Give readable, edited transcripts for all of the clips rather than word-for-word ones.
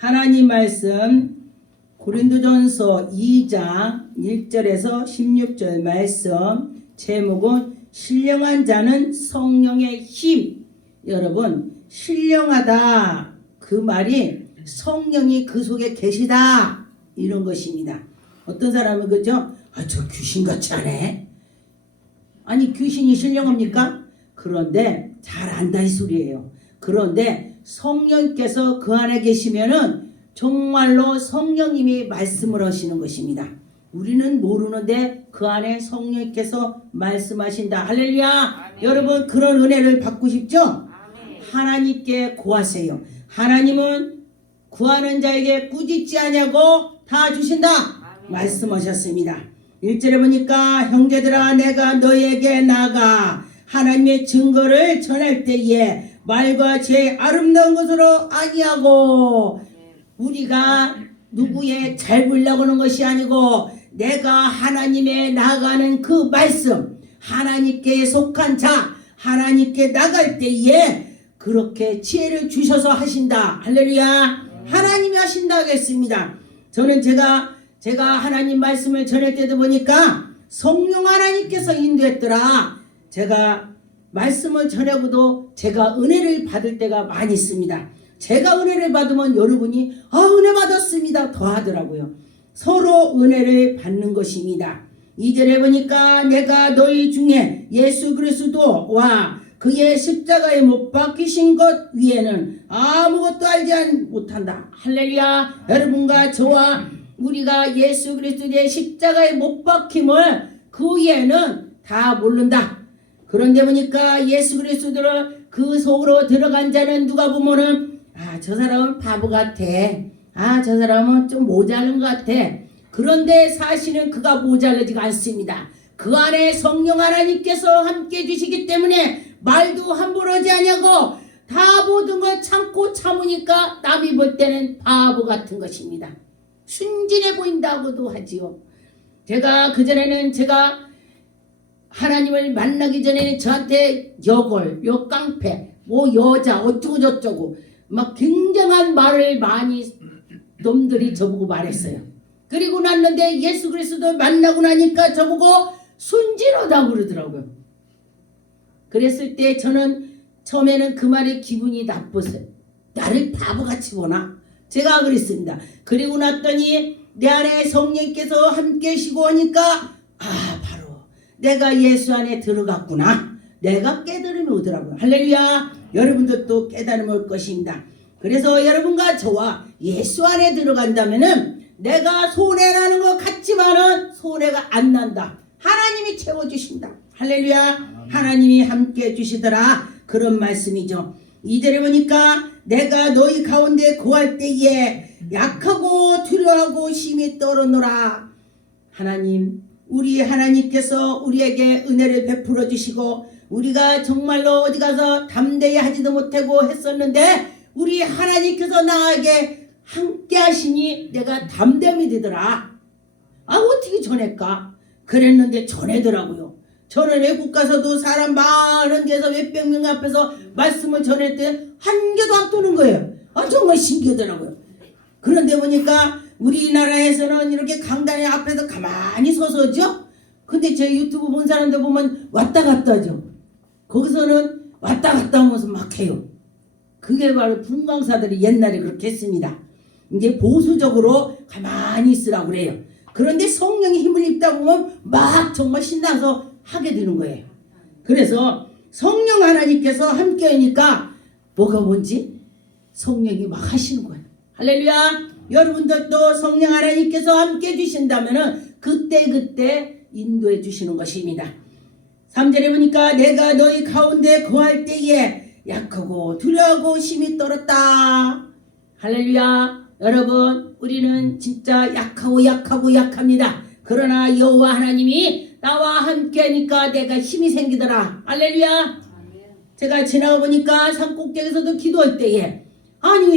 하나님 말씀 고린도전서 2장 1절에서 16절 말씀, 제목은 신령한 자는 성령의 힘. 여러분, 신령하다 그 말이 성령이 그 속에 계시다 이런 것입니다. 어떤 사람은 그죠? 저 귀신같이 하네. 아니, 귀신이 신령합니까? 그런데 잘 안다 이 소리예요. 그런데 성령께서 그 안에 계시면은 정말로 성령님이 말씀을 하시는 것입니다. 우리는 모르는데 그 안에 성령께서 말씀하신다. 할렐루야. 아멘. 여러분, 그런 은혜를 받고 싶죠? 아멘. 하나님께 구하세요. 하나님은 구하는 자에게 꾸짖지 아니하고 다 주신다. 아멘. 말씀하셨습니다. 1절에 보니까 형제들아 내가 너에게 나가 하나님의 증거를 전할 때에 말과 제 아름다운 것으로 아니하고, 우리가 누구의 잘 보려고 하는 것이 아니고 내가 하나님의 나가는 그 말씀, 하나님께 속한 자, 하나님께 나갈 때에 그렇게 지혜를 주셔서 하신다. 할렐루야. 하나님이 하신다 하겠습니다. 저는 제가 하나님 말씀을 전할 때도 보니까 성령 하나님께서 인도했더라. 제가 말씀을 전하고도 제가 은혜를 받을 때가 많이 있습니다. 제가 은혜를 받으면 여러분이 은혜 받았습니다 더 하더라고요. 서로 은혜를 받는 것입니다. 2절에 보니까 내가 너희 중에 예수 그리스도와 그의 십자가에 못 박히신 것 위에는 아무것도 알지 못한다. 할렐루야. 여러분과 저와 우리가 예수 그리스도의 십자가에 못 박힘을 그 위에는 다 모른다. 그런데 보니까 예수 그리스도를 그 속으로 들어간 자는 누가 보면은 저 사람은 바보 같아. 저 사람은 좀 모자른 것 같아. 그런데 사실은 그가 모자르지가 않습니다. 그 안에 성령 하나님께서 함께 해주시기 때문에 말도 함부로 하지 아니하고 다 모든 걸 참고 참으니까 남이 볼 때는 바보 같은 것입니다. 순진해 보인다고도 하지요. 제가 그전에는 하나님을 만나기 전에는 저한테 여골, 깡패, 여자 어쩌고 저쩌고 막 굉장한 말을 많이 놈들이 저보고 말했어요. 그리고 났는데 예수 그리스도 만나고 나니까 저보고 순진하다고 그러더라고요. 그랬을 때 저는 처음에는 그 말에 기분이 나빴어요. 나를 바보같이 보나? 제가 그랬습니다. 그리고 났더니 내 안에 성령께서 함께 계시고 하니까 바로 내가 예수 안에 들어갔구나. 내가 깨달음이 오더라고요. 할렐루야. 여러분들도 깨달음이 올 것입니다. 그래서 여러분과 저와 예수 안에 들어간다면은 내가 손해나는 것 같지만은 손해가 안 난다. 하나님이 채워주신다. 할렐루야. 하나님이 함께 해주시더라. 그런 말씀이죠. 2절에 보니까 내가 너희 가운데 거할 때에 약하고 두려워하고 심히 떨어노라. 하나님, 우리 하나님께서 우리에게 은혜를 베풀어 주시고 우리가 정말로 어디 가서 담대히 하지도 못하고 했었는데 우리 하나님께서 나에게 함께 하시니 내가 담대함이 되더라. 어떻게 전할까? 그랬는데 전하더라고요. 저는 외국 가서도 사람 많은 데서 몇백 명 앞에서 말씀을 전할 때 한 개도 안 뜨는 거예요. 정말 신기하더라고요. 그런데 보니까 우리나라에서는 이렇게 강단의 앞에서 가만히 서서죠. 근데 제 유튜브 본 사람들 보면 왔다 갔다 하죠. 거기서는 왔다 갔다 하면서 막 해요. 그게 바로 분광사들이 옛날에 그렇게 했습니다. 이제 보수적으로 가만히 있으라고 그래요. 그런데 성령이 힘을 입다 보면 막 정말 신나서 하게 되는 거예요. 그래서 성령 하나님께서 함께 하니까 뭐가 뭔지 성령이 막 하시는 거예요. 할렐루야. 여러분들도 성령 하나님께서 함께 해주신다면 그때 인도해 주시는 것입니다. 3절에 보니까 내가 너희 가운데 거할 때에 약하고 두려워하고 심히 떨었다. 할렐루야. 여러분, 우리는 진짜 약합니다. 그러나 여호와 하나님이 나와 함께 하니까 내가 힘이 생기더라. 할렐루야. 제가 지나가 보니까 산꼭대기에서도 기도할 때에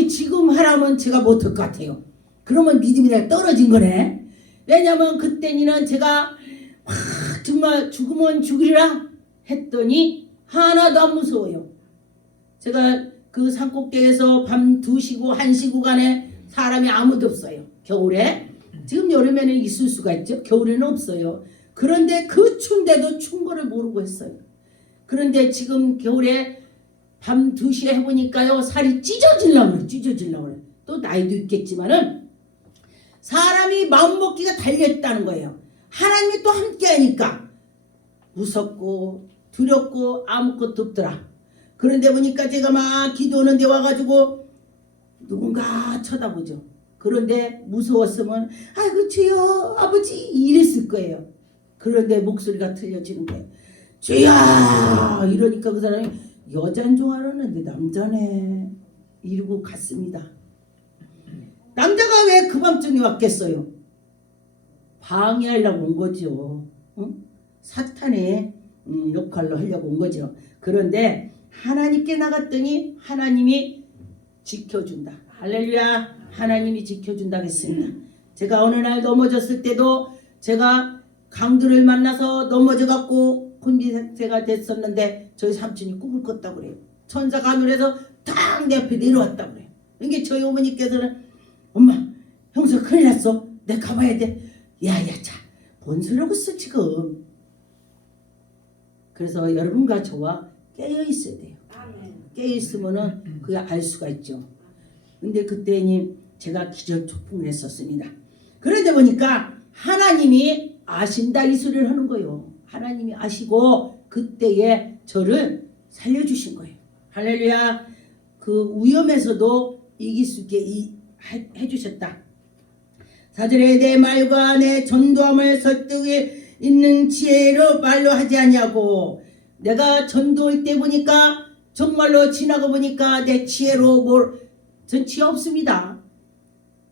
지금 하라면 제가 못할 것 같아요. 그러면 믿음이 내가 떨어진 거네. 왜냐면 그때는 제가 정말 죽으면 죽으리라 했더니 하나도 안 무서워요. 제가 그 산꼭대기에서 밤 2시고 1시 구간에 사람이 아무도 없어요. 겨울에. 지금 여름에는 있을 수가 있죠. 겨울에는 없어요. 그런데 그 추운데도 추운 거를 모르고 했어요. 그런데 지금 겨울에 밤 2시에 해보니까요. 살이 찢어지려고 그래. 찢어지려고 그래. 또 나이도 있겠지만은 사람이 마음먹기가 달려있다는 거예요. 하나님이 또 함께 하니까 무섭고 두렵고 아무것도 없더라. 그런데 보니까 제가 막 기도하는데 와가지고 누군가 쳐다보죠. 그런데 무서웠으면 아이고 주여 아버지 이랬을 거예요. 그런데 목소리가 틀려지는 거예요. 주여 이러니까 그 사람이 여잔 줄 알았는데 남자네 이러고 갔습니다. 남자가 왜 그 밤중에 왔겠어요? 방해하려고 온 거죠. 응? 사탄의 역할로 하려고 온 거죠. 그런데 하나님께 나갔더니 하나님이 지켜준다. 할렐루야. 하나님이 지켜준다고 했습니다. 제가 어느 날 넘어졌을 때도 제가 강도를 만나서 넘어져갖고 혼비상태가 됐었는데 저희 삼촌이 꿈을 꿨다고 그래요. 천사가 하늘에서 탁 내 앞에 내려왔다고 그래요. 이게 저희 어머니께서는 엄마 형수 큰일 났어. 내가 가봐야 돼. 야야 자 뭔 소리라고 써 지금. 그래서 여러분과 저와 깨어있어야 돼요. 깨어있으면은 그게 알 수가 있죠. 근데 그때니 제가 기절초풍을 했었습니다. 그런데 보니까 하나님이 아신다 이 소리를 하는 거예요. 하나님이 아시고 그때에 저를 살려주신 거예요. 할렐루야. 그 위험에서도 이길 수 있게 해주셨다. 4절에 내 말과 내 전도함을 설득에 있는 지혜로 말로 하지 않냐고. 내가 전도할 때 보니까 정말로 지나가 보니까 내 지혜로 전 지혜 없습니다.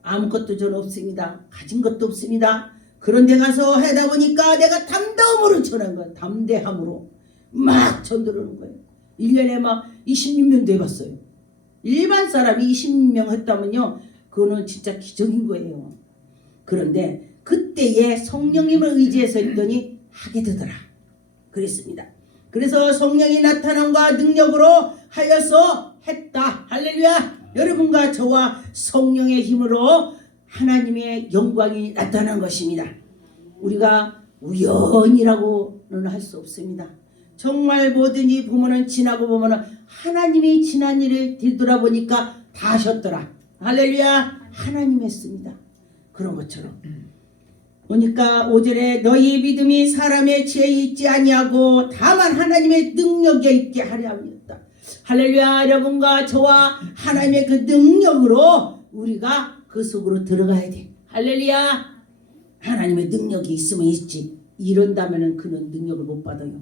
아무것도 전 없습니다. 가진 것도 없습니다. 그런데 가서 하다 보니까 내가 담대함으로 전한 거예요. 담대함으로 막 전도를 하는 거예요. 1년에 막 26명도 해봤어요. 일반 사람이 20명 했다면요 그거는 진짜 기적인 거예요. 그런데 그때에 성령님을 의지해서 했더니 하게 되더라 그랬습니다. 그래서 성령이 나타남과 능력으로 하여서 했다. 할렐루야. 여러분과 저와 성령의 힘으로 하나님의 영광이 나타난 것입니다. 우리가 우연이라고는 할 수 없습니다. 정말 뭐든지 보면은 지나고 보면은 하나님이 지난 일을 뒤돌아보니까 다 하셨더라. 할렐루야. 하나님 했습니다. 그런 것처럼 보니까 5절에 너희 믿음이 사람의 지혜에 있지 아니하고 다만 하나님의 능력에 있게 하려 합니다. 할렐루야. 여러분과 저와 하나님의 그 능력으로 우리가 그 속으로 들어가야 돼. 할렐루야. 하나님의 능력이 있으면 있지. 이런다면 그는 능력을 못 받아요.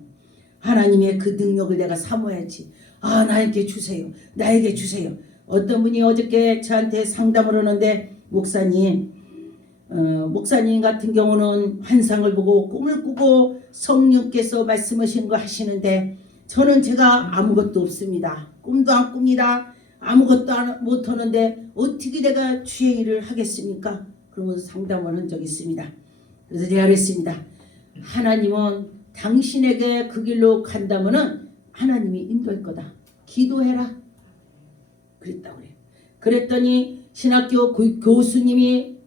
하나님의 그 능력을 내가 사모야지. 아 나에게 주세요. 나에게 주세요. 어떤 분이 어저께 저한테 상담을 하는데 목사님 같은 경우는 환상을 보고 꿈을 꾸고 성령께서 말씀하신 거 하시는데 저는 제가 아무것도 없습니다. 꿈도 안 꿉니다. 아무것도 못하는데 어떻게 내가 주의 일을 하겠습니까? 그러면서 상담을 한 적이 있습니다. 그래서 제가 그랬습니다. 하나님은 당신에게 그 길로 간다면은 하나님이 인도할 거다. 기도해라. 그랬다고 그래요. 그랬더니 신학교 교수님이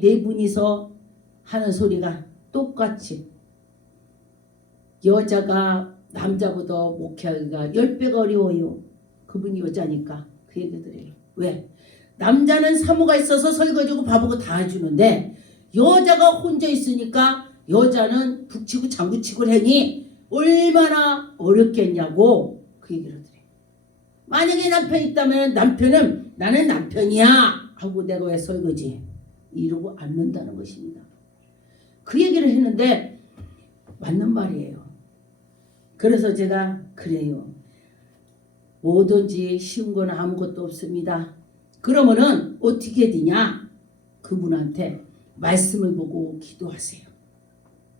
네 분이서 하는 소리가 똑같이 여자가 남자보다 목회하기가 10배가 어려워요. 그분이 여자니까 그 얘기들이에요. 왜? 남자는 사모가 있어서 설거지고 밥하고 다 해주는데 여자가 혼자 있으니까 여자는 북치고 장구치고 하니 얼마나 어렵겠냐고 그 얘기를 드려요. 만약에 남편이 있다면 남편은 나는 남편이야 하고 내가 왜 설거지 이러고 앉는다는 것입니다. 그 얘기를 했는데 맞는 말이에요. 그래서 제가 그래요. 뭐든지 쉬운 건 아무것도 없습니다. 그러면은 어떻게 되냐? 그분한테 말씀을 보고 기도하세요.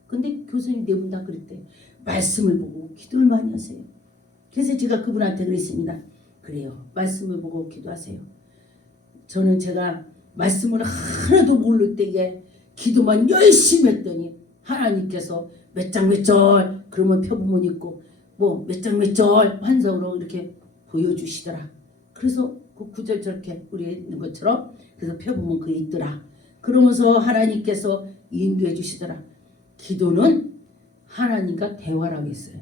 근데 교수님 네 분 다 그랬대요. 말씀을 보고 기도를 많이 하세요. 그래서 제가 그분한테 그랬습니다. 그래요. 말씀을 보고 기도하세요. 저는 제가 말씀을 하나도 모를 때에 기도만 열심히 했더니 하나님께서 몇 장 몇 절 그러면 표본문 있고 뭐 몇 장 몇 절 환상으로 이렇게 보여주시더라. 그래서 그 구절 저렇게 우리 있는 것처럼 그래서 펴보면 그게 있더라. 그러면서 하나님께서 인도해 주시더라. 기도는 하나님과 대화라고 했어요.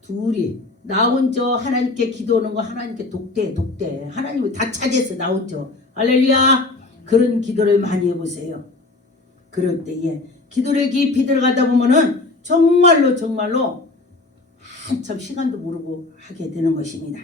둘이 나 혼자 하나님께 기도하는 거 하나님께 독대 하나님을 다 차지해서 나 혼자 할렐루야. 그런 기도를 많이 해보세요. 그럴 때에 기도를 깊이 들어가다 보면은 정말로 한참 시간도 모르고 하게 되는 것입니다.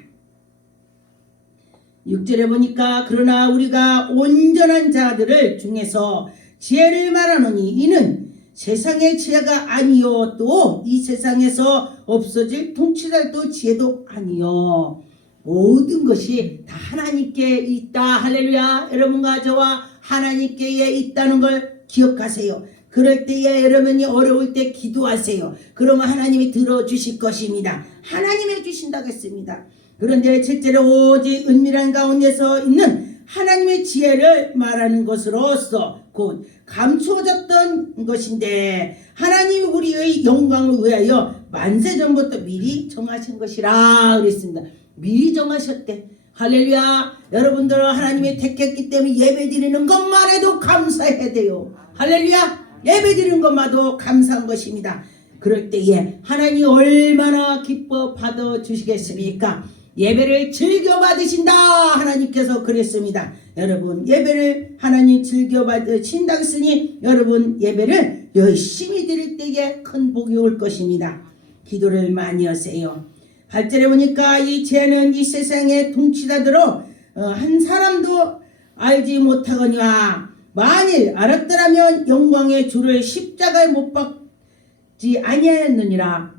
6절에 보니까 그러나 우리가 온전한 자들을 중에서 지혜를 말하노니 이는 세상의 지혜가 아니요 또 이 세상에서 없어질 통치자도 지혜도 아니요 모든 것이 다 하나님께 있다. 할렐루야. 여러분과 저와 하나님께 있다는 걸 기억하세요. 그럴 때에 여러분이 어려울 때 기도하세요. 그러면 하나님이 들어주실 것입니다. 하나님이 해주신다고 했습니다. 그런데 첫째로 오직 은밀한 가운데서 있는 하나님의 지혜를 말하는 것으로서 곧 감추어졌던 것인데 하나님이 우리의 영광을 위하여 만세전부터 미리 정하신 것이라 그랬습니다. 미리 정하셨대. 할렐루야. 여러분들은 하나님이 택했기 때문에 예배드리는 것만 해도 감사해야 돼요. 할렐루야. 예배드리는 것만도 감사한 것입니다. 그럴 때에 하나님이 얼마나 기뻐 받아주시겠습니까? 예배를 즐겨 받으신다 하나님께서 그랬습니다. 여러분 예배를 하나님 즐겨 받으신다 했으니 여러분 예배를 열심히 드릴 때에 큰 복이 올 것입니다. 기도를 많이 하세요. 8절에 보니까 이 죄는 이 세상의 통치자들로 한 사람도 알지 못하거니와 만일 알았더라면 영광의 주를 십자가에 못 박지 아니하였느니라.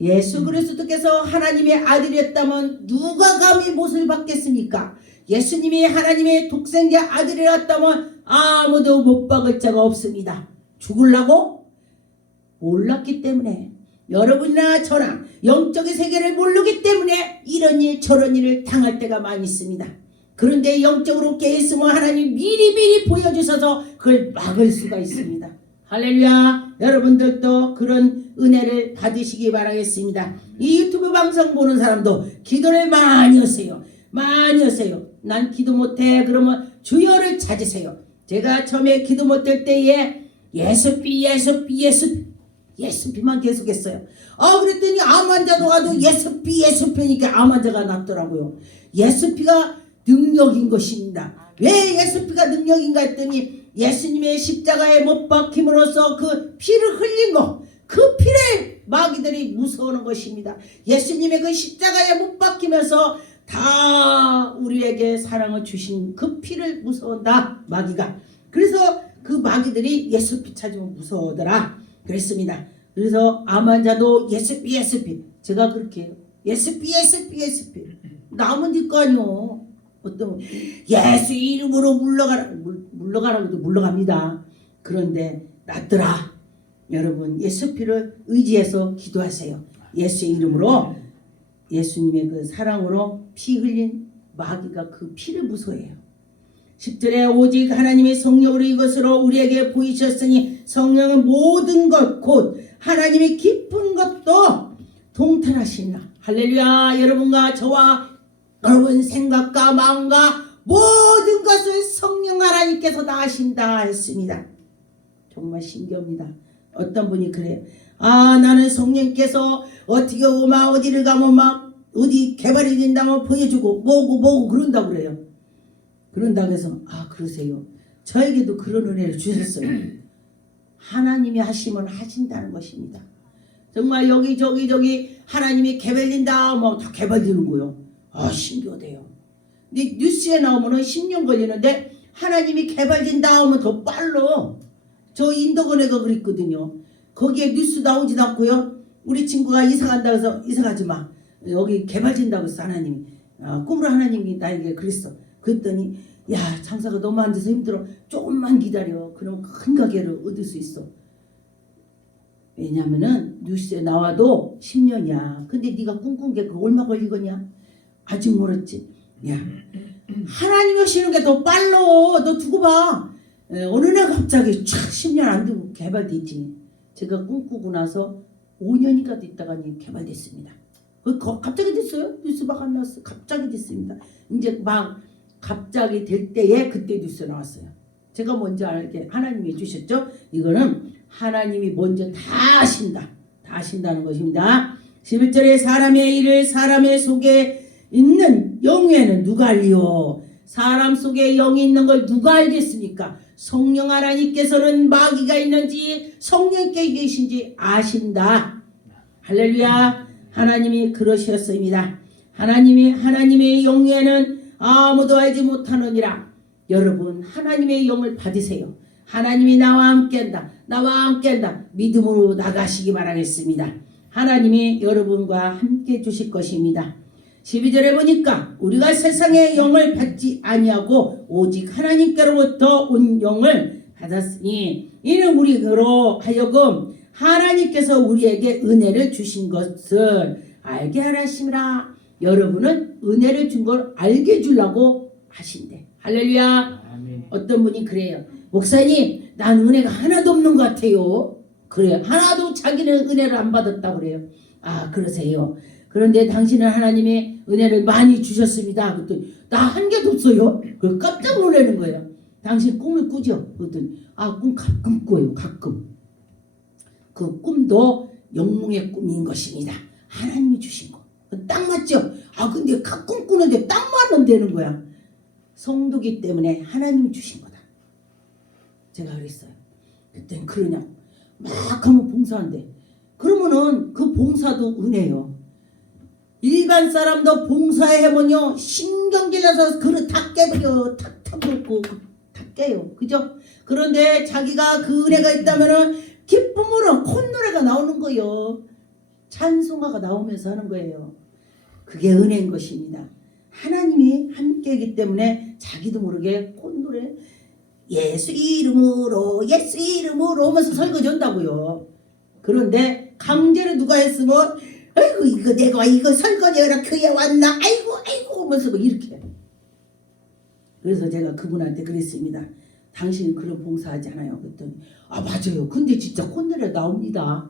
예수 그리스도께서 하나님의 아들이었다면 누가 감히 못을 받겠습니까? 예수님이 하나님의 독생자 아들이었다면 아무도 못 박을 자가 없습니다. 죽으려고? 몰랐기 때문에 여러분이나 저나 영적인 세계를 모르기 때문에 이런 일 저런 일을 당할 때가 많이 있습니다. 그런데 영적으로 깨있으면 하나님 미리 보여주셔서 그걸 막을 수가 있습니다. 할렐루야. 여러분들도 그런 은혜를 받으시기 바라겠습니다. 이 유튜브 방송 보는 사람도 기도를 많이 하세요. 많이 하세요. 난 기도 못해. 그러면 주여를 찾으세요. 제가 처음에 기도 못할 때에 예수피만 계속했어요. 그랬더니 암 환자도 와도 예수피니까 암 환자가 낫더라고요. 예수피가 능력인 것입니다. 왜 예수피가 능력인가 했더니 예수님의 십자가에 못 박힘으로써 그 피를 흘린 거, 그 피를 마귀들이 무서워하는 것입니다. 예수님의 그 십자가에 못 박히면서 다 우리에게 사랑을 주신 그 피를 무서워한다 마귀가. 그래서 그 마귀들이 예수피 찾으면 무서워하더라 그랬습니다. 그래서 암 환자도 예수피 제가 그렇게 해요. 예수피 남은 니거 아니요. 어떤 예수 이름으로 물러가라고도 물러갑니다. 그런데 낫더라. 여러분 예수피를 의지해서 기도하세요. 예수의 이름으로 예수님의 그 사랑으로 피 흘린 마귀가 그 피를 무서워해요. 10절에 오직 하나님의 성령으로 이것으로 우리에게 보이셨으니 성령은 모든 것 곧 하나님의 깊은 것도 통탄하시나. 할렐루야. 여러분과 저와 여러분 생각과 마음과 모든 것을 성령 하나님께서 다 하신다 했습니다. 정말 신기합니다. 어떤 분이 그래요. 나는 성령께서 어떻게 오마 어디를 가면 막 어디 개발이 된다면 보여주고 뭐고 그런다고 그래요. 그런다고 해서 그러세요. 저에게도 그런 은혜를 주셨어요. 하나님이 하시면 하신다는 것입니다. 정말 여기 하나님이 개발된다 뭐 다 개발되는 거요. 신기하대요. 근데 뉴스에 나오면은 10년 걸리는데 하나님이 개발된다 하면 더 빨라. 저 인도권에가 그랬거든요. 거기에 뉴스 나오지도 않고요. 우리 친구가 이사간다고 해서 이사가지 마. 여기 개발된다고 했어 하나님이. 꿈으로 하나님이 나에게 그랬어. 그랬더니 야 장사가 너무 안 돼서 힘들어. 조금만 기다려. 그럼 큰 가게를 얻을 수 있어. 왜냐면은 뉴스에 나와도 10년이야. 근데 네가 꿈꾼 게 얼마 걸리겠냐? 아직 멀었지. 야 하나님이 하시는 게 더 빨라. 너 두고 봐. 어느 날 갑자기 촥 10년 안 되고 개발됐지. 제가 꿈꾸고 나서 5년이가 됐다가 개발됐습니다. 갑자기 됐어요. 뉴스 막 안 나왔어요. 갑자기 됐습니다. 이제 막 갑자기 될 때에 그때 뉴스 나왔어요. 제가 먼저 알게 하나님이 주셨죠. 이거는 하나님이 먼저 다 아신다. 다 아신다는 것입니다. 11절에 사람의 일을 사람의 속에 있는 영에는 누가 알리요? 사람 속에 영이 있는 걸 누가 알겠습니까? 성령 하나님께서는 마귀가 있는지 성령께 계신지 아신다. 할렐루야. 하나님이 그러셨습니다. 하나님의 영에는 아무도 알지 못하느니라. 여러분 하나님의 영을 받으세요. 하나님이 나와 함께한다. 나와 함께한다. 믿음으로 나가시기 바라겠습니다. 하나님이 여러분과 함께 주실 것입니다. 12절에 보니까 우리가 세상의 영을 받지 아니하고 오직 하나님께로부터 온 영을 받았으니 이는 우리로 하여금 하나님께서 우리에게 은혜를 주신 것을 알게 하라심이라. 여러분은 은혜를 준 걸 알게 해주려고 하신대. 할렐루야. 아멘. 어떤 분이 그래요. 목사님 난 은혜가 하나도 없는 것 같아요. 그래요. 하나도 자기는 은혜를 안 받았다고 그래요. 아 그러세요. 그런데 당신은 하나님의 은혜를 많이 주셨습니다. 그랬더니 나 한 개도 없어요. 그래서 깜짝 놀라는 거예요. 당신 꿈을 꾸죠? 그랬더니 꿈 가끔 꿔요. 가끔. 그 꿈도 영웅의 꿈인 것입니다. 하나님이 주신 거. 딱 맞죠? 근데 가끔 꾸는데 딱 맞으면 되는 거야. 성도기 때문에 하나님이 주신 거다. 제가 그랬어요. 그랬더니 그러냐고. 막 하면 봉사한대. 그러면은 그 봉사도 은혜요. 일반 사람도 봉사해보면요 신경질나서 그릇 다 깨버려. 탁탁 놓고 다 깨요. 그죠? 그런데 자기가 그 은혜가 있다면은 기쁨으로 콧노래가 나오는 거예요. 찬송가가 나오면서 하는 거예요. 그게 은혜인 것입니다. 하나님이 함께이기 때문에 자기도 모르게 콧노래 예수 이름으로 하면서 설거지 한다고요. 그런데 강제로 누가 했으면 아이고 이거 내가 이거 설거지하러 교회 왔나 아이고 하면서 막 이렇게. 그래서 제가 그분한테 그랬습니다. 당신은 그런 봉사하지 않아요. 그랬더니 맞아요. 근데 진짜 콧노래 나옵니다.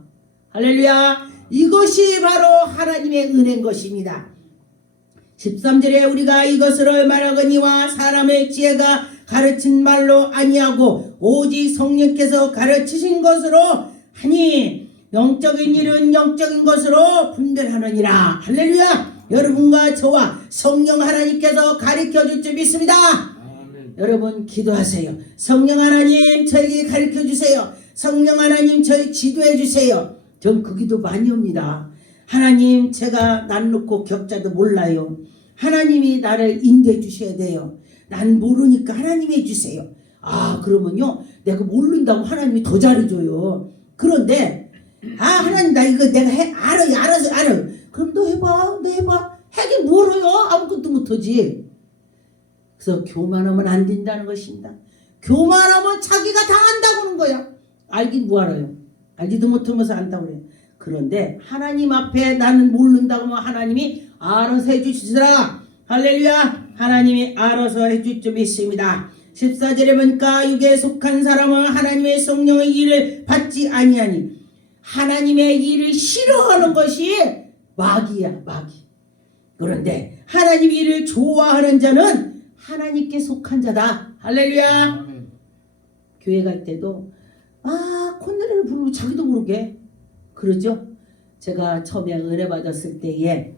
할렐루야. 이것이 바로 하나님의 은혜인 것입니다. 13절에 우리가 이것을 말하거니와 사람의 지혜가 가르친 말로 아니하고 오직 성령께서 가르치신 것으로 하니 영적인 일은 영적인 것으로 분별하느니라. 할렐루야. 여러분과 저와 성령 하나님께서 가르쳐줄 줄 믿습니다. 아멘. 여러분 기도하세요. 성령 하나님 저에게 가르쳐주세요. 성령 하나님 저희 지도해 주세요. 전 그 기도 많이 옵니다. 하나님 제가 난 놓고 격자도 몰라요. 하나님이 나를 인도해 주셔야 돼요. 난 모르니까 하나님이 해주세요. 그러면요 내가 모른다고 하나님이 더 잘해줘요. 그런데 하나님 나 이거 내가 알아. 그럼 너 해봐. 하긴 뭐로요? 아무것도 못하지. 그래서 교만하면 안 된다는 것입니다. 교만하면 자기가 당한다고 하는 거야. 알긴 뭐하러요? 알지도 못하면서 안다고 그래요. 그런데 하나님 앞에 나는 모른다고 하면 하나님이 알아서 해주시더라. 할렐루야. 하나님이 알아서 해줄 줄 믿습니다. 14절에 보니까 육에 속한 사람은 하나님의 성령의 일을 받지 아니하니 하나님의 일을 싫어하는 것이 마귀야. 마귀. 그런데 하나님의 일을 좋아하는 자는 하나님께 속한 자다. 할렐루야. 교회 갈 때도 콧노래를 부르고 자기도 모르게 그러죠. 제가 처음에 은혜 받았을 때에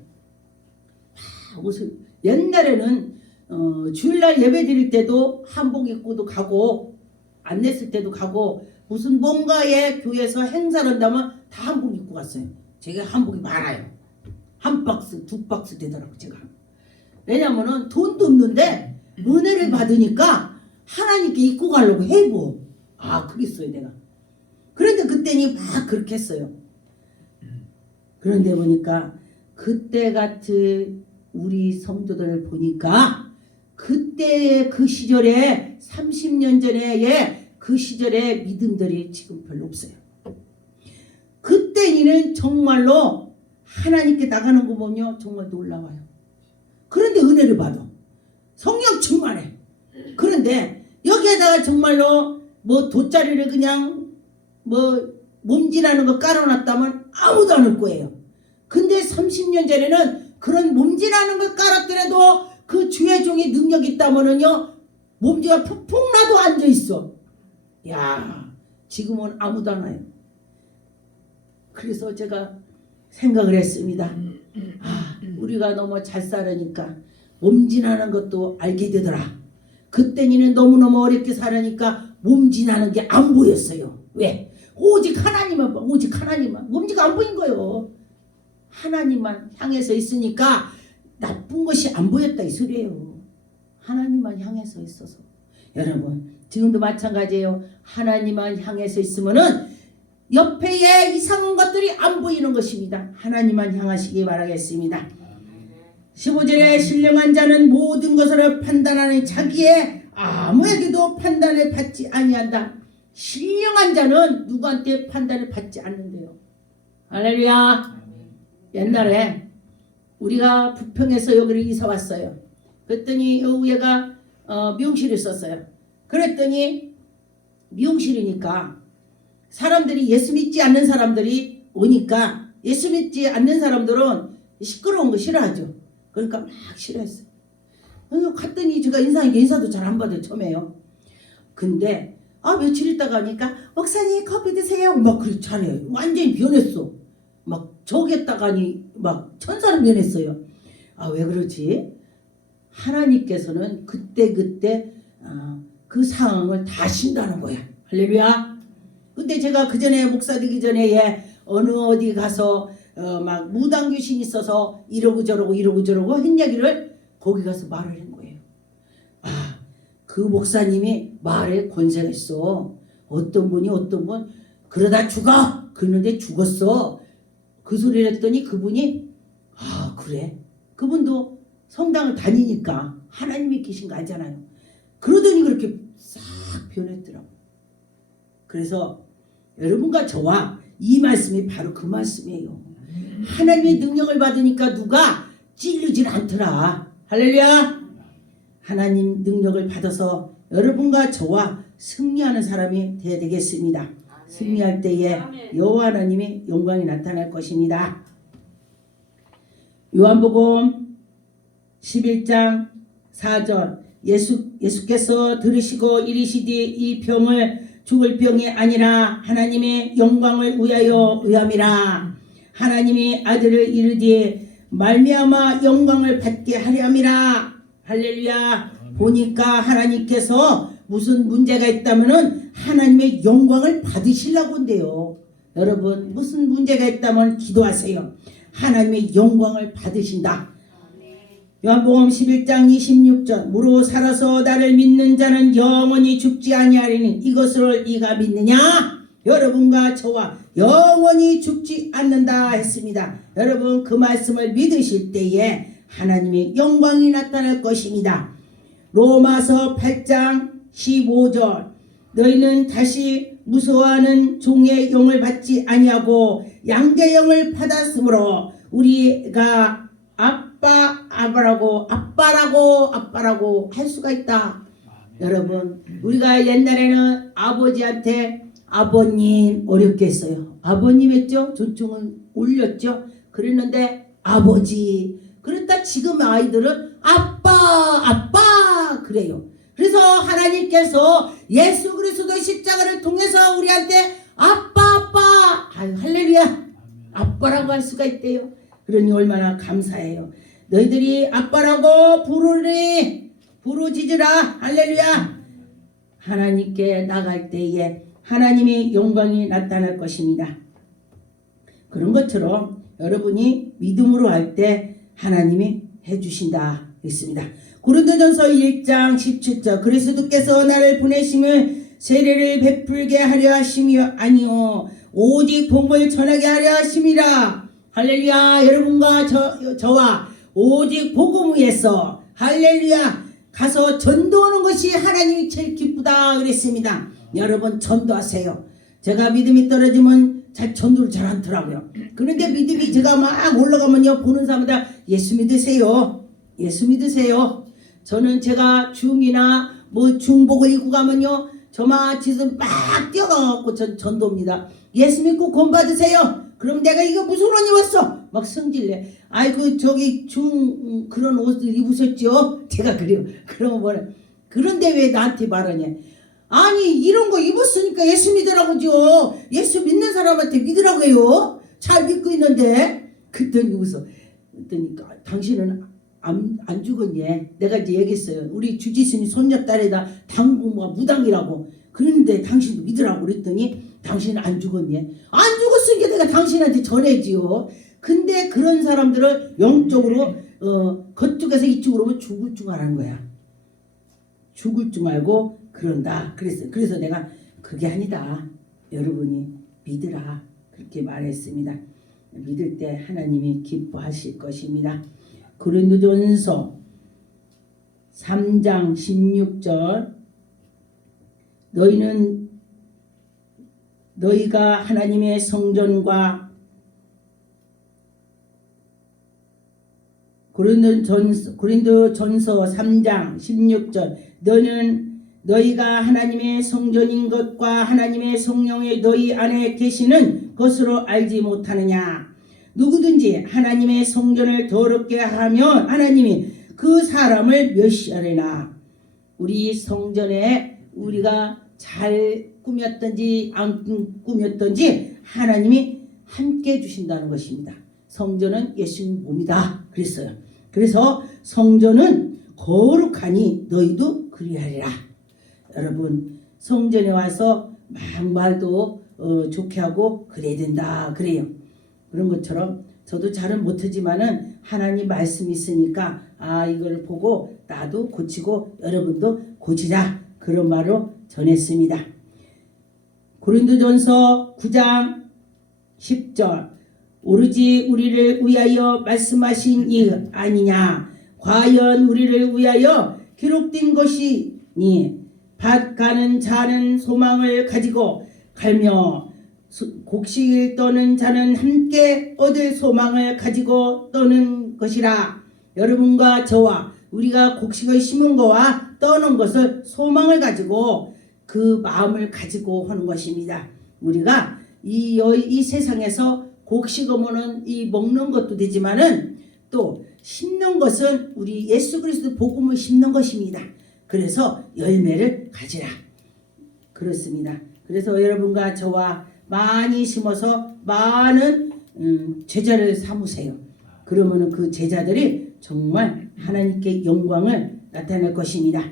옷을 옛날에는 주일날 예배 드릴 때도 한복 입고도 가고 안 냈을 때도 가고 무슨 뭔가에 교회에서 행사를 한다면 다 한복 입고 갔어요. 제가 한복이 많아요. 한 박스, 두 박스 되더라고요. 제가. 왜냐면은 돈도 없는데 은혜를 받으니까 하나님께 입고 가려고 해보. 그랬어요 내가. 그런데 그때니 막 그렇게 했어요. 그런데 보니까 그때 같은 우리 성도들을 보니까 그때 그 시절에 30년 전에 그 시절에 믿음들이 지금 별로 없어요. 그때는 정말로 하나님께 나가는 거 보면 정말 놀라워요. 그런데 은혜를 받아. 성령 충만해. 그런데 여기에다가 정말로 돗자리를 그냥 몸질하는 거 깔아놨다면 아무도 안 올 거예요. 근데 30년 전에는 그런 몸질하는 걸 깔았더라도 그 주의 종이 능력이 있다면은요 몸지가 푹푹 나도 앉아있어. 야, 지금은 아무도 안 와요. 그래서 제가 생각을 했습니다. 우리가 너무 잘 살으니까 몸진하는 것도 알게 되더라. 그때는 너무너무 어렵게 살으니까 몸진하는 게 안 보였어요. 왜? 오직 하나님만, 오직 하나님만. 몸지가 안 보인 거예요. 하나님만 향해서 있으니까 나쁜 것이 안 보였다 이 소리예요. 하나님만 향해서 있어서. 여러분 지금도 마찬가지예요. 하나님만 향해서 있으면은 옆에 이상한 것들이 안 보이는 것입니다. 하나님만 향하시기 바라겠습니다. 15절에 신령한 자는 모든 것을 판단하는 자기의 아무에게도 판단을 받지 아니한다. 신령한 자는 누구한테 판단을 받지 않는데요. 할렐루야. 옛날에 우리가 부평에서 여기를 이사 왔어요. 그랬더니 여기가 미용실을 썼어요. 그랬더니 미용실이니까 사람들이 예수 믿지 않는 사람들이 오니까 예수 믿지 않는 사람들은 시끄러운 거 싫어하죠. 그러니까 막 싫어했어요. 갔더니 제가 인사도 잘 안 받아요. 처음에요. 근데 며칠 있다가 하니까 목사님 커피 드세요. 막 그렇게 잘해요. 완전히 변했어. 막 저기다가니 막 천사로 변했어요. 왜 그러지? 하나님께서는 그때 그 상황을 다 아신다는 거야. 할렐루야. 근데 제가 그 전에 목사 되기 전에 어느 어디 가서 막 무당 귀신이 있어서 이러고 저러고 한 얘기를 거기 가서 말을 한 거예요. 그 목사님이 말에 권세가 있어. 어떤 분 그러다 죽어. 그런데 죽었어. 그 소리를 했더니 그분이 그래. 그분도 성당을 다니니까 하나님이 계신 거 알잖아요. 그러더니 그렇게 싹 변했더라고. 그래서 여러분과 저와 이 말씀이 바로 그 말씀이에요. 하나님의 능력을 받으니까 누가 찔르질 않더라. 할렐루야. 하나님 능력을 받아서 여러분과 저와 승리하는 사람이 되어야 되겠습니다. 승리할 때에 여호와 하나님의 영광이 나타날 것입니다. 요한복음 11장 4절 예수께서 들으시고 이르시되 이 병을 죽을 병이 아니라 하나님의 영광을 위하여 의함이라. 하나님의 아들을 이르되 말미암아 영광을 받게 하려 함이라. 할렐루야. 보니까 하나님께서 무슨 문제가 있다면은 하나님의 영광을 받으시려고 한대요. 여러분 무슨 문제가 있다면 기도하세요. 하나님의 영광을 받으신다. 요한복음 11장 26절 무로 살아서 나를 믿는 자는 영원히 죽지 아니하리니 이것을 네가 믿느냐? 여러분과 저와 영원히 죽지 않는다 했습니다. 여러분 그 말씀을 믿으실 때에 하나님의 영광이 나타날 것입니다. 로마서 8장 15절 너희는 다시 무서워하는 종의 영을 받지 아니하고 양자의 영을 받았으므로 우리가 아빠라고 할 수가 있다. 여러분 우리가 옛날에는 아버지한테 아버님 어렵게 했어요. 아버님 했죠. 존중은 올렸죠. 그랬는데 아버지 그랬다 지금 아이들은 아빠 그래요. 그래서 하나님께서 예수 그리스도의 십자가를 통해서 우리한테 아빠 할렐루야 아빠라고 할 수가 있대요. 그러니 얼마나 감사해요. 너희들이 아빠라고 부르짖으라. 할렐루야. 하나님께 나갈 때에 하나님의 영광이 나타날 것입니다. 그런 것처럼 여러분이 믿음으로 할 때 하나님이 해주신다 했습니다. 고린도전서 1장 17절 그리스도께서 나를 보내심을 세례를 베풀게 하려 하심이 아니요 오직 복음을 전하게 하려 하심이라. 할렐루야. 여러분과 저와 오직 복음 위에서 할렐루야 가서 전도하는 것이 하나님이 제일 기쁘다 그랬습니다. 여러분 전도하세요. 제가 믿음이 떨어지면 전도를 잘 않더라고요. 그런데 믿음이 제가 막 올라가면요 보는 사람마다 예수 믿으세요. 예수 믿으세요. 저는 제가 중이나 중복을 입고 가면요 저마치 막 뛰어가갖고 전도입니다. 예수 믿고 구원 받으세요. 그럼 내가 이거 무슨 옷 입었어? 막 성질내. 아이고 저기 그런 옷을 입으셨죠? 제가 그래요. 그러면 뭐래? 그런데 왜 나한테 말하냐? 아니 이런 거 입었으니까 예수 믿으라고죠. 예수 믿는 사람한테 믿으라고요. 잘 믿고 있는데. 그랬더니 웃어. 그랬더니 당신은 안 죽었니? 내가 이제 얘기했어요. 우리 주지순이 손녀딸에다 당부가 무당이라고. 그런데 당신도 믿으라고 그랬더니 당신은 안 죽었니? 안 죽었으니까 내가 당신한테 전해지요. 근데 그런 사람들을 영적으로 그쪽에서 이쪽으로 오면 죽을 줄 아는 거야. 죽을 줄 알고 그런다. 그래서 내가 그게 아니다. 여러분이 믿으라. 그렇게 말했습니다. 믿을 때 하나님이 기뻐하실 것입니다. 고린도전서 3장 16절 너희가 하나님의 성전과 고린도전서 3장 16절 너희가 하나님의 성전인 것과 하나님의 성령의 너희 안에 계시는 것으로 알지 못하느냐. 누구든지 하나님의 성전을 더럽게 하면 하나님이 그 사람을 멸시하리라. 우리 성전에 우리가 잘 꾸몄든지 안 꾸몄든지 하나님이 함께 해주신다는 것입니다. 성전은 예수님 몸이다 그랬어요. 그래서 성전은 거룩하니 너희도 그리하리라. 여러분 성전에 와서 말도 좋게 하고 그래야 된다 그래요. 그런 것처럼 저도 잘은 못하지만은 하나님 말씀이 있으니까 이걸 보고 나도 고치고 여러분도 고치자 그런 말로 전했습니다. 고린도전서 9장 10절 오로지 우리를 위하여 말씀하신 이 아니냐. 과연 우리를 위하여 기록된 것이니 밭 가는 자는 소망을 가지고 갈며 곡식을 떠는 자는 함께 얻을 소망을 가지고 떠는 것이라. 여러분과 저와 우리가 곡식을 심은 거와 떠는 것을 소망을 가지고 그 마음을 가지고 하는 것입니다. 우리가 이 세상에서 곡식어머는 이 먹는 것도 되지만은 또 심는 것은 우리 예수 그리스도 복음을 심는 것입니다. 그래서 열매를 가지라. 그렇습니다. 그래서 여러분과 저와 많이 심어서 많은 제자를 삼으세요. 그러면은 그 제자들이 정말 하나님께 영광을 나타낼 것입니다.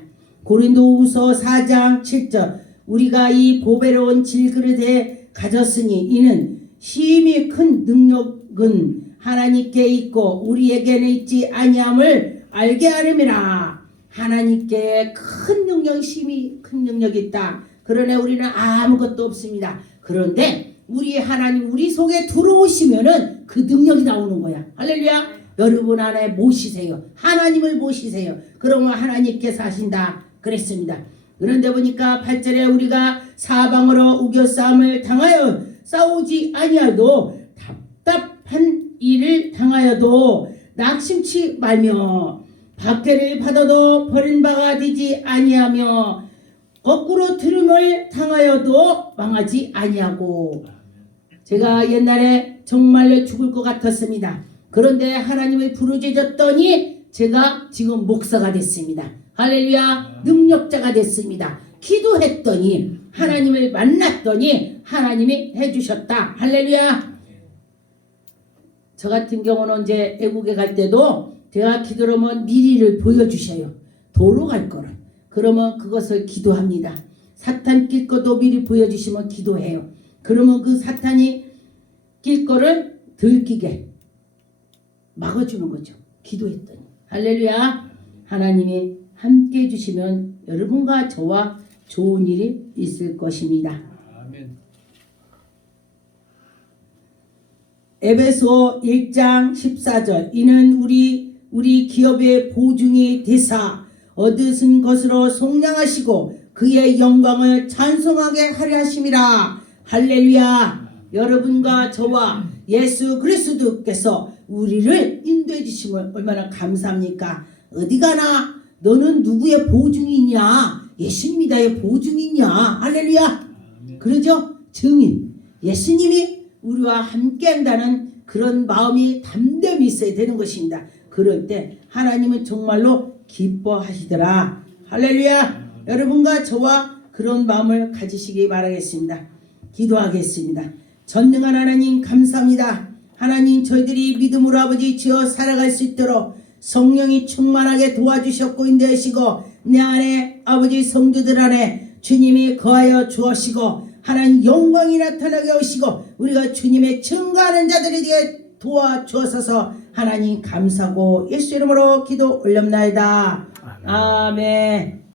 고린도후서 4장 7절 우리가 이 보배로운 질그릇에 가졌으니 이는 심히 큰 능력은 하나님께 있고 우리에게는 있지 아니함을 알게 하름이라. 하나님께 큰 능력, 심히 큰 능력이 있다. 그러나 우리는 아무것도 없습니다. 그런데 우리 하나님 우리 속에 들어오시면은 그 능력이 나오는 거야. 할렐루야. 여러분 안에 모시세요. 하나님을 모시세요. 그러면 하나님께서 하신다 그랬습니다. 그런데 보니까 8절에 우리가 사방으로 우겨싸움을 당하여 싸우지 아니하도 답답한 일을 당하여도 낙심치 말며 박해를 받아도 버린 바가 되지 아니하며 거꾸로 들음을 당하여도 망하지 아니하고. 제가 옛날에 정말로 죽을 것 같았습니다. 그런데 하나님을 부르짖었더니 제가 지금 목사가 됐습니다. 할렐루야. 능력자가 됐습니다. 기도했더니 하나님을 만났더니 하나님이 해주셨다. 할렐루야. 저 같은 경우는 이제 애국에 갈 때도 제가 기도를 하면 미리를 보여주셔요. 도로 갈 거를. 그러면 그것을 기도합니다. 사탄 낄 것도 미리 보여주시면 기도해요. 그러면 그 사탄이 낄 거를 들키게 막아주는 거죠. 기도했더니. 할렐루야. 하나님이 함께 해주시면 여러분과 저와 좋은 일이 있을 것입니다. 아멘. 에베소 1장 14절 이는 우리 기업의 보증이 되사 얻으신 것으로 속량하시고 그의 영광을 찬송하게 하려 하심이라. 할렐루야. 여러분과 저와 예수 그리스도께서 우리를 인도해 주심을 얼마나 감사합니까? 어디 가나 너는 누구의 보증이 있냐? 예수님이다의 보증이 있냐? 할렐루야. 그러죠? 증인. 예수님이 우리와 함께 한다는 그런 마음이 담대함이 있어야 되는 것입니다. 그럴 때 하나님은 정말로 기뻐하시더라. 할렐루야. 여러분과 저와 그런 마음을 가지시기 바라겠습니다. 기도하겠습니다. 전능한 하나님 감사합니다. 하나님 저희들이 믿음으로 아버지 지어 살아갈 수 있도록 성령이 충만하게 도와주셨고 인도하시고 내 안에 아버지 성도들 안에 주님이 거하여 주시고 하나님 영광이 나타나게 하시고 우리가 주님의 증거하는 자들이 되게 도와주셔서 하나님 감사하고 예수 이름으로 기도 올렵나이다. 아멘.